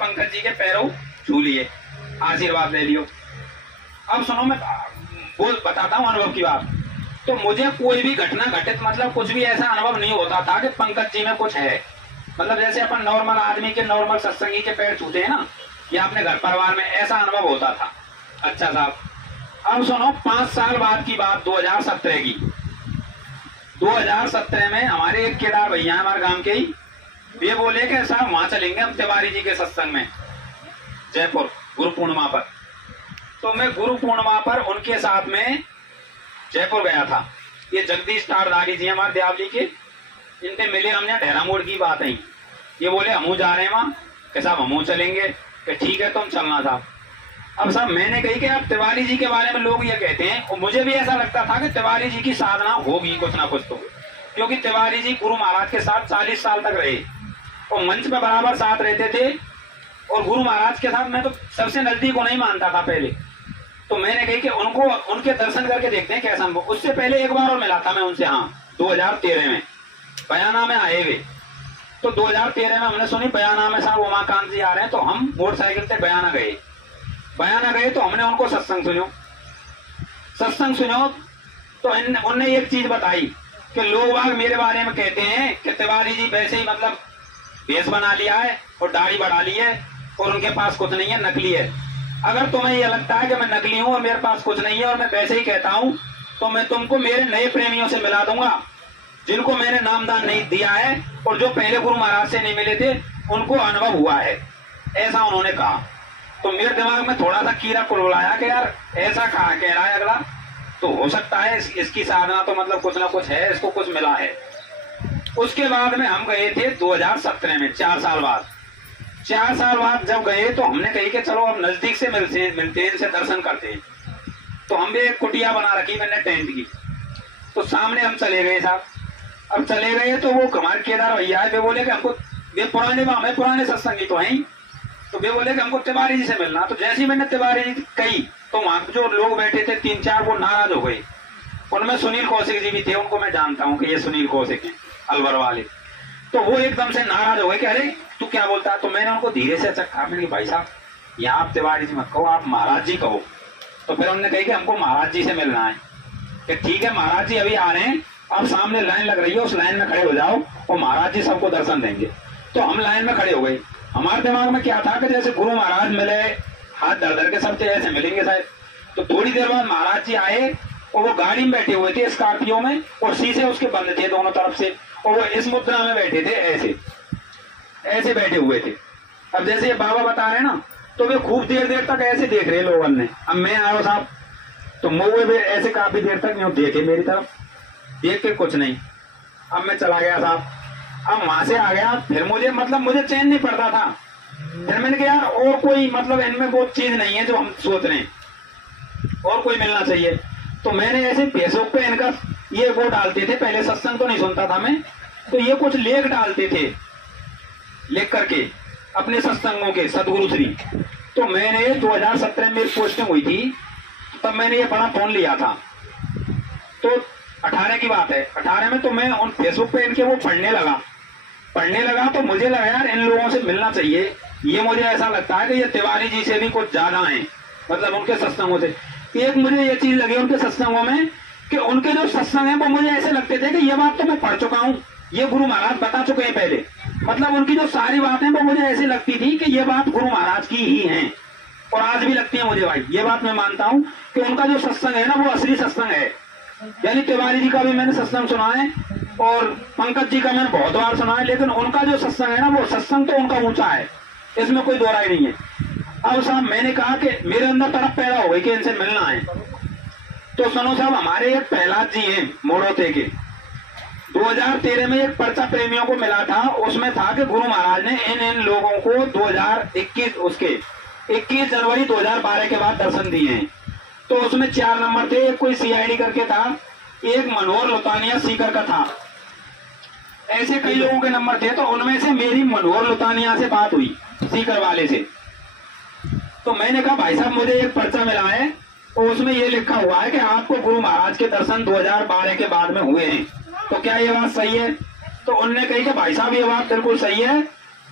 पंकज जी के पैरों छू लिए, आशीर्वाद ले लियो। अब सुनो, मैं बोल बताता हूँ अनुभव की बात। तो मुझे कोई भी घटना घटित मतलब कुछ भी ऐसा अनुभव नहीं होता था कि पंकज जी में कुछ है। मतलब जैसे अपन नॉर्मल आदमी के, नॉर्मल सत्संगी के पैर छूते हैं ना, या अपने घर परिवार में, ऐसा अनुभव होता था। अच्छा साहब, अब सुनो, 5 साल बाद की बात, 2017 की। 2017 में हमारे एक केदार भैया हमारे गांव के ही, ये बोले कि साहब वहां चलेंगे हम तिवारी जी के सत्संग में, जयपुर, गुरु पूर्णिमा पर। तो मैं गुरु पूर्णिमा पर उनके साथ में जयपुर गया था। ये जगदीश तारदारी जी हमारे देवली के, इनसे मिले हमने, ढेरा मोड़ की बात है। ये बोले हमू जा रहे हैं वहां, कि साहब हमू चलेंगे, कि ठीक है तुम चलना था। अब साहब मैंने कही कि आप तिवारी जी के बारे में लोग ये कहते हैं, और मुझे भी ऐसा लगता था कि तिवारी जी की साधना होगी कुछ ना कुछ तो, क्योंकि तिवारी जी गुरु महाराज के साथ 40 साल तक रहे और मंच पर बराबर साथ रहते थे। और गुरु महाराज के साथ मैं तो सबसे नजदीक को नहीं मानता था पहले। तो मैंने कही कि उनको, उनके दर्शन करके देखते हैं कैसा। उससे पहले एक बार और मिला था मैं उनसे, हाँ 2013 में बयाना में आए हुए। तो 2013 में हमने सुनी बयाना में साहब उमाकांत जी आ रहे हैं, तो हम मोटरसाइकिल से बयाना गए। तो हमने उनको सत्संग सुनो। तो उनने एक चीज बताई कि लोग बाग मेरे बारे में कहते हैं कि तिवारी जी वैसे ही मतलब भेष बना लिया है और दाढ़ी बढ़ा ली है और उनके पास कुछ नहीं है, नकली है। अगर तुम्हें यह लगता है कि मैं नकली हूं और मेरे पास कुछ नहीं है और मैं वैसे ही कहता हूं, तो मैं तुमको मेरे नए प्रेमियों से मिला दूंगा, जिनको मैंने नामदान नहीं दिया है और जो पहले गुरु महाराज से नहीं मिले थे, उनको अनुभव हुआ है, ऐसा उन्होंने कहा। तो मेरे दिमाग में थोड़ा सा कीड़ा कुलबुलाया कि यार ऐसा कहा कह रहा है अगला, तो हो सकता है इसकी साधना तो मतलब कुछ ना कुछ है, इसको कुछ मिला है। उसके बाद में हम गए थे 2017 में, 4 साल बाद। 4 साल बाद जब गए तो हमने कही कि चलो अब नजदीक से मिलते हैं, इनसे दर्शन करते हैं। तो हम भी एक कुटिया बना रखी मैंने टेंट की, तो सामने हम चले गए साहब। अब चले गए तो वो हमारे केदार भैया है, वे बोले कि हमको, वे पुराने सत्संगी तो हैं, तो वे बोले कि हमको तिवारी जी से मिलना। तो जैसे ही मैंने तिवारी जी कही तो वहां जो लोग बैठे थे 3-4 वो नाराज हो गए। उनमें सुनील कौशिक जी भी थे, उनको मैं जानता हूँ कि ये सुनील कौशिक है अलवर वाले। तो वो एकदम से नाराज हो गए कि अरे तू क्या बोलता है। तो मैंने उनको धीरे से चक्का, मैंने भाई साहब यहाँ आप तिवारी जी मत कहो, आप महाराज जी कहो। तो फिर उन्होंने कही कि हमको महाराज जी से मिलना है। कि ठीक है महाराज जी अभी आ रहे हैं, आप सामने लाइन लग रही है, उस लाइन में खड़े हो जाओ और महाराज जी सबको दर्शन देंगे। तो हम लाइन में खड़े हो गए। हमारे दिमाग में क्या था कि जैसे गुरु महाराज मिले, हाथ धर धर के सबसे ऐसे मिलेंगे शायद। तो थोड़ी देर बाद महाराज जी आए और वो गाड़ी में बैठे हुए थे, स्कॉर्पियो में, और शीशे उसके बंद थे दोनों तरफ से, और वो इस मुद्रा में बैठे थे, ऐसे बैठे हुए थे। अब जैसे ये बाबा बता रहे ना, तो वे खूब देर तक ऐसे देख रहे लोगों ने। अब मैं आया साहब, तो मऊए भी ऐसे काफी देर तक यूं देखे मेरी तरफ, देख के कुछ नहीं। अब मैं चला गया साहब। अब वहां से आ गया, फिर मुझे चैन नहीं पड़ता था। फिर मैंने कहा यार और कोई मतलब इनमें वो चीज नहीं है जो हम सोच रहे हैं, और कोई मिलना चाहिए। तो मैंने ऐसे फेसबुक पे इनका ये वो डालते थे, पहले सत्संग तो नहीं सुनता था मैं, तो ये कुछ लेख डालते थे, लेख करके अपने सत्संगों के, सदगुरु श्री। तो मैंने 2017 में पोस्टिंग हुई थी, तब मैंने ये बड़ा फोन लिया था। तो 18 की बात है, 18 में तो मैं उन फेसबुक पे इनके वो पढ़ने लगा तो मुझे लगा यार इन लोगों से मिलना चाहिए। ये मुझे ऐसा लगता है कि ये तिवारी जी से भी कुछ ज्यादा है, मतलब उनके सत्संगों से। एक मुझे ये चीज लगी उनके सत्संगों में कि उनके जो सत्संग है वो मुझे ऐसे लगते थे कि ये बात तो मैं पढ़ चुका हूँ, ये गुरु महाराज बता चुके हैं पहले। मतलब उनकी जो सारी बातें वो मुझे ऐसी लगती थी कि ये बात गुरु महाराज की ही है, और आज भी लगती है मुझे भाई। ये बात मैं मानता हूँ कि उनका जो सत्संग है ना वो असली सत्संग है। यानी तिवारी जी का भी मैंने सत्संग सुना है और पंकज जी का मैंने बहुत बार सुना है, लेकिन उनका जो सत्संग है ना वो सत्संग तो उनका ऊंचा है, इसमें कोई दो राय नहीं है। अब साहब मैंने कहा कि मेरे अंदर तड़प पैदा हो गई कि इनसे मिलना है। तो सुनो साहब, हमारे एक प्रहलाद जी हैं मोड़ोते के, 2013 में एक पर्चा प्रेमियों को मिला था, उसमें था कि गुरु महाराज ने इन लोगों को 21 जनवरी 2012 के बाद दर्शन दिए हैं। तो उसमें 4 नंबर थे, एक कोई सीआईडी करके था, एक मनोहर लुतानिया सीकर का था, ऐसे कई लोगों के नंबर थे। तो उनमें से मेरी मनोहर लुतानिया से बात हुई, सीकर वाले से। तो मैंने कहा भाई साहब मुझे एक पर्चा मिला है और उसमें ये लिखा हुआ है कि आपको गुरु महाराज के दर्शन 2012 के बाद में हुए हैं, तो क्या ये बात सही है? तो उनने कही कि भाई साहब ये बात बिल्कुल सही है,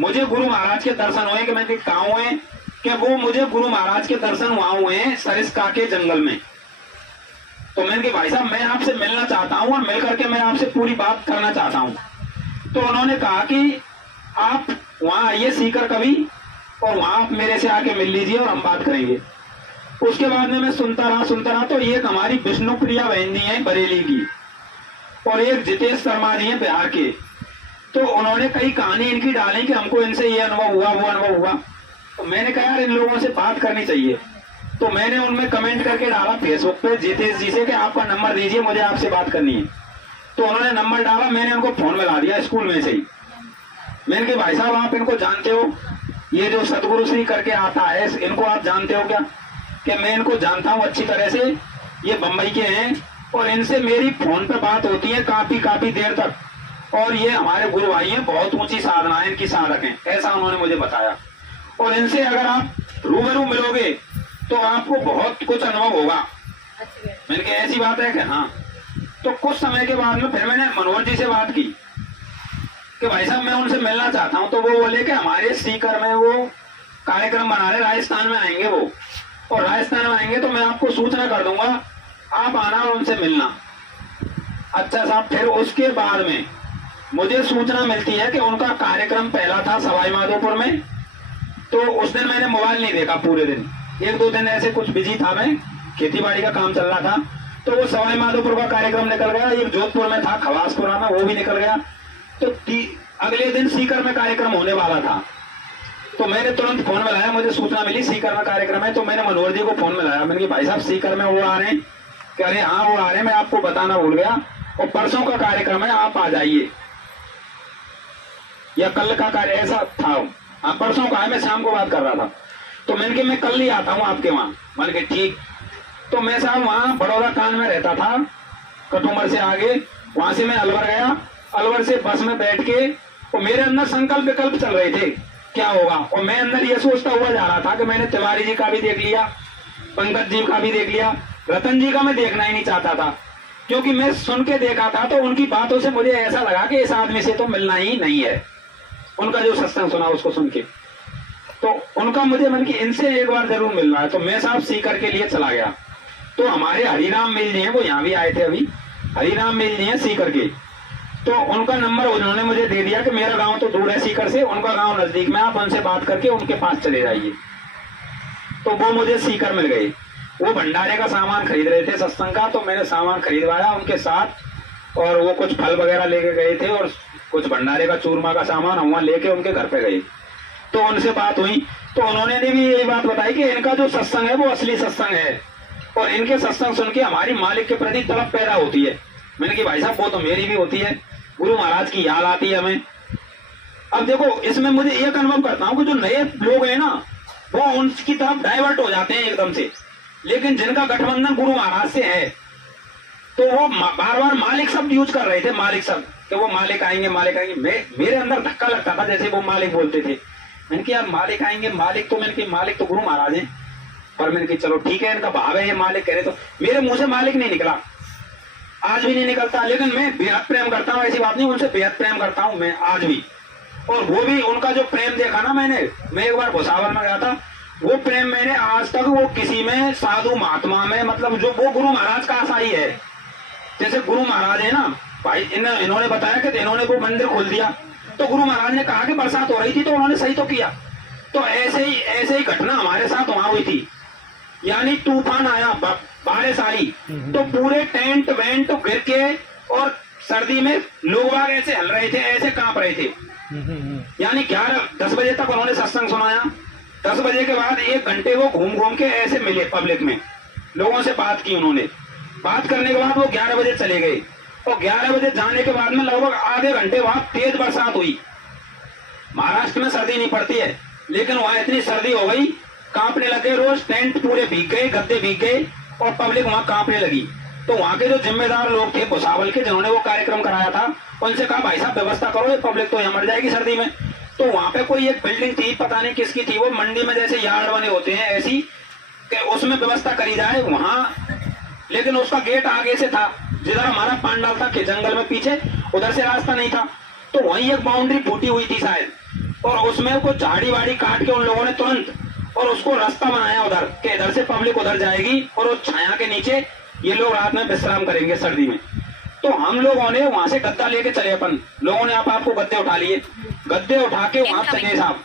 मुझे गुरु महाराज के दर्शन हुए कि मैंने कहा हुए कि वो मुझे गुरु महाराज के दर्शन वहां हुए हैं सरिस्का के जंगल में। तो मैंने कहा भाई साहब मैं आपसे मिलना चाहता हूँ और मिल करके मैं आपसे पूरी बात करना चाहता हूँ। तो उन्होंने कहा कि आप वहां आइए सीकर कभी और वहां आप मेरे से आके मिल लीजिए और हम बात करेंगे। उसके बाद में मैं सुनता रहा तो एक हमारी विष्णु प्रिया बहन जी है बरेली की और एक जितेश शर्मा जी है बिहार के। तो उन्होंने कई कहानी इनकी डाली कि हमको इनसे ये अनुभव हुआ वो अनुभव हुआ। तो मैंने कहा यार इन लोगों से बात करनी चाहिए। तो मैंने उनमें कमेंट करके डाला फेसबुक पे जितेश जी से कि आपका नंबर दीजिए मुझे आपसे बात करनी है। तो उन्होंने नंबर डाला, मैंने उनको फोन मिला दिया स्कूल में से ही। मैंने कहा भाई साहब आप इनको जानते हो, ये जो सतगुरु श्री करके आता है इनको आप जानते हो क्या? कि मैं इनको जानता हूँ अच्छी तरह से, ये बम्बई के हैं और इनसे मेरी फोन पे बात होती है काफी देर तक और ये हमारे गुरु भाई हैं, बहुत ऊंची साधना है इनकी, साधक हैं, ऐसा उन्होंने मुझे बताया। और इनसे अगर आप रूबरू मिलोगे तो आपको बहुत कुछ अनुभव होगा। मैंने कहा ऐसी बात है कि हाँ। तो कुछ समय के बाद में फिर मैंने मनोहर जी से बात की कि भाई साहब मैं उनसे मिलना चाहता हूँ। तो वो बोले कि हमारे सीकर में वो कार्यक्रम बना रहे, राजस्थान में आएंगे वो, और राजस्थान में आएंगे तो मैं आपको सूचना कर दूंगा, आप आना और उनसे मिलना। अच्छा साहब, फिर उसके बाद में मुझे सूचना मिलती है कि उनका कार्यक्रम पहला था सवाई माधोपुर में। तो उस दिन मैंने मोबाइल नहीं देखा पूरे दिन, 1-2 दिन ऐसे कुछ बिजी था, मैं खेती बाड़ी का काम चल रहा था। तो वो सवाई माधोपुर का कार्यक्रम निकल गया, एक जोधपुर में था खवासपुरा में, वो भी निकल गया। तो अगले दिन सीकर में कार्यक्रम होने वाला था। तो मैंने तुरंत फोन मिलाया, मुझे सूचना मिली सीकर में कार्यक्रम है। तो मैंने मनोहर जी को फोन मिलाया, मैंने कहा भाई साहब सीकर में वो आ रहे हैं? कह रहे हाँ वो आ रहे हैं, मैं आपको बताना भूल गया, और परसों का कार्यक्रम है आप आ जाइए, या कल का कार्य ऐसा था। हाँ परसों का है, मैं शाम को बात कर रहा था। तो मैंने कहा मैं कल ही आता हूँ आपके वहां। मैंने कहा ठीक। तो मैं साहब वहां बड़ौदा कान में रहता था, कटुमर से आगे, वहां से मैं अलवर गया, अलवर से बस में बैठ के, और मेरे अंदर संकल्प विकल्प चल रहे थे क्या होगा। और मैं अंदर ये सोचता हुआ जा रहा था कि मैंने तिवारी जी का भी देख लिया, पंकज जी का भी देख लिया, रतन जी का मैं देखना ही नहीं चाहता था, क्योंकि मैं सुन के देखा था तो उनकी बातों से मुझे ऐसा लगा कि इस आदमी से तो मिलना ही नहीं है। उनका जो सत्संग सुना उसको सुन के तो उनका मुझे मन की इनसे एक बार जरूर मिलना है। तो मैं साहब सीकर के लिए चला गया। तो हमारे हरिराम मिल जी हैं, वो यहाँ भी आए थे अभी, हरिराम मिल जी हैं सीकर के। तो उनका नंबर उन्होंने मुझे दे दिया कि मेरा गांव तो दूर है सीकर से, उनका गांव नजदीक में, आप उनसे बात करके उनके पास चले जाइए। तो वो मुझे सीकर मिल गए। वो भंडारे का सामान खरीद रहे थे सत्संग का, तो मैंने सामान खरीदवाया उनके साथ, और वो कुछ फल वगैरह लेके गए थे और कुछ भंडारे का चूरमा का सामान हम वहां लेके उनके घर पे गए। तो उनसे बात हुई तो उन्होंने भी यही बात बताई कि इनका जो सत्संग है वो असली सत्संग है, और इनके सत्संग सुन के हमारी मालिक के प्रति तलब पैदा होती है। मैंने कहा भाई साहब वो तो मेरी भी होती है, गुरु महाराज की याद आती है हमें। अब देखो इसमें मुझे एक अनुभव करता हूँ कि जो नए लोग हैं ना वो उनकी तरफ डाइवर्ट हो जाते हैं एकदम से, लेकिन जिनका गठबंधन गुरु महाराज से है तो वो बार बार मालिक शब्द यूज कर रहे थे, मालिक शब्द, कि वो मालिक आएंगे मालिक आएंगे। मेरे अंदर धक्का लगता था जैसे वो मालिक बोलते थे। मैंने कहा यार मालिक आएंगे, मालिक तो, मैंने कहा मालिक तो गुरु महाराज हैं। पर मैंने कहा चलो ठीक है, इनका भाव है ये मालिक कह रहे, तो मेरे मुंह से मालिक नहीं निकला, आज भी नहीं निकलता। लेकिन मैं बेहद प्रेम करता हूँ, ऐसी बात नहीं, उनसे बेहद प्रेम करता हूँ मैं आज भी। और वो भी उनका जो प्रेम देखा ना मैंने, मैं एक बार भुसावल में गया था, वो प्रेम मैंने आज तक वो किसी में, साधु महात्मा में, मतलब जो वो गुरु महाराज का आशा ही है। जैसे गुरु महाराज है ना भाई, इन्होंने बताया कि इन्होंने वो मंदिर खोल दिया, तो गुरु महाराज ने कहा कि बरसात हो रही थी तो उन्होंने सही तो किया। तो ऐसे ही घटना हमारे साथ वहां हुई थी, यानी तूफान आया, बारिश आई, तो पूरे टेंट वेंट गिर के, और सर्दी में लोग बाग ऐसे हल रहे थे, ऐसे कांप रहे थे। यानी 10 बजे तक उन्होंने सत्संग सुनाया। 10 बजे के बाद 1 घंटे वो घूम घूम के ऐसे मिले पब्लिक में, लोगों से बात की उन्होंने। बात करने के बाद वो 11 बजे चले गए, और 11 बजे जाने के बाद में लगभग आधे घंटे वहां तेज बरसात हुई। महाराष्ट्र में सर्दी नहीं पड़ती है, लेकिन वहां इतनी सर्दी हो गई, कांपने लगे, रोज टेंट पूरे भीग गए, गद्दे भीग गए, और पब्लिक वहां कांपने लगी। तो वहां के जो जिम्मेदार लोग थे भुसावल के, जिन्होंने वो कार्यक्रम कराया था, उनसे कहा भाई साहब व्यवस्था करो, ये पब्लिक तो यहाँ मर जाएगी सर्दी में। तो वहां पे कोई एक बिल्डिंग थी, पता नहीं किसकी थी, वो मंडी में जैसे यार्ड बने होते हैं ऐसी, कि उसमें व्यवस्था करी जाए वहां। लेकिन उसका गेट आगे से था, जिधर हमारा पांडाल था कि जंगल में पीछे, उधर से रास्ता नहीं था। तो वहीं एक बाउंड्री फूटी हुई थी शायद, और उसमें कुछ झाड़ी वाड़ी काट के उन लोगों ने तुरंत और उसको रास्ता बनाया उधर के, इधर से पब्लिक उधर जाएगी और उस छाया के नीचे ये लोग रात में विश्राम करेंगे सर्दी में। तो हम लोगों ने वहां से गद्दा लेके चले, अपन लोगों ने आपको गद्दे उठा लिए, गद्दे उठा के वहां चले साहब